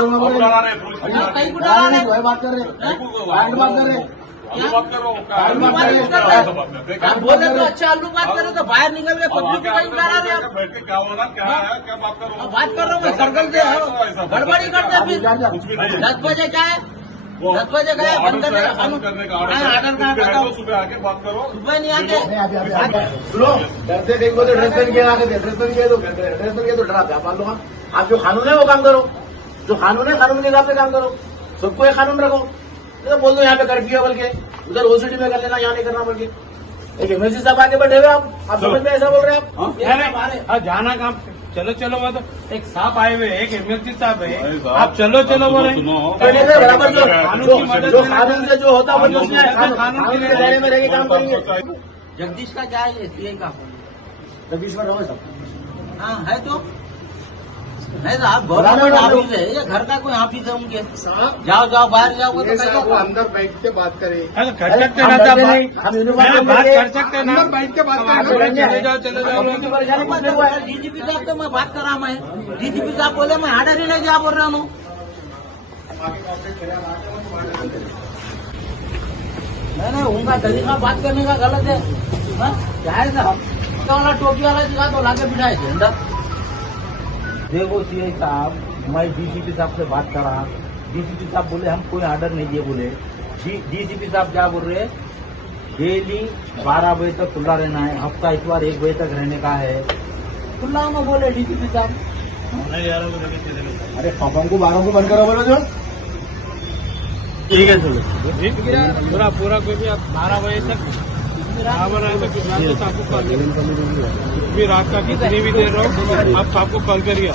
करूंगा आप बोले। डरा रहे हैं, पुलिस अरे, की कहीं को डरा रहे, वही बात कर रहे हैं, बात कर रहे हैं। अल्लू बात करो बोले तो अच्छा अल्लू बात करे तो बाहर निकल के पब्लिक को कहीं डरा रहे आप। बैठ के क्या होगा, क्या है, क्या बात करो, बात कर रहा हूँ मैं सर्कल से गड़बड़ी करते फिर कुछ भी नहीं है। 10 बजे क्या है, वो 10 बजे गए बंद करने का बंद करने का हाँ, आर्डर कहाँ ऑर्डर बताओ। सुबह आके बात करो। सुबह नहीं आते नहीं, अभी सुनो, डरते देखो तो ड्रेस पहन के आके ड्रेस पहन के तो डराते आप लोग। आप जो कानून है वो काम करो, जो कानून है कानून के हिसाब से काम करो, सबको एक कानून रखो। तो बोल दो यहाँ पे कर्फ्यू है बोल के, उधर ओसीडी में कर लेना, यहाँ नहीं करना बोल के। एक एमएलसी साहब आगे बैठे हुए आप समझ में ऐसा बोल रहे हैं आप। जाना काम चलो चलो वो तो एक साहब आए हुए एक एमएलसी साहब भाई है, साहब, आप चलो चलो बोले सुनो, कहने से बराबर जो कानून से जो होता है वो कानून के दायरे में रह के काम करेंगे। जगदीश का क्या है सीआई का जगदीश्वर रहो सब हाँ है तो आप गवर्नमेंट ऑफिस है ये घर का कोई ऑफिस है उनके जाओ जाओ बाहर जाओ तो कहीं वो अंदर बैठ के बात करे, कर सकते ना था हम यूनिफॉर्म बात कर सकते ना, बैठ के बात चले जाओ चले जाओ। डीजीपी साहब तो मैं बात कर रहा मैं डीजीपी साहब बोले मैं ऑर्डर ही नहीं जा बोल रहा हूँ। नहीं उनका तरीका बात करने का गलत है हाँ? क्या है साहब वाला टोपी वाला दिखा तो लाके बिठाए थे अंदर। देखो सीआई साहब मैं डीसीपी साहब से बात कर रहा, डीसीपी साहब बोले हम कोई ऑर्डर नहीं दिए बोले। डीसीपी साहब क्या बोल रहे डेली 12 बजे तक खुला रहना है, हफ्ता इतवार 1 बजे तक रहने का है, खुला में बोले डीसीपी साहब। अरे पापा को 12 को बंद करो बोलो जो ठीक है सर पूरा पूरा कोई भी आप 12 बजे तक बराबर आए तो आपको कॉल करिए, रात का कितनी भी देर रहो आप आपको कॉल करिए।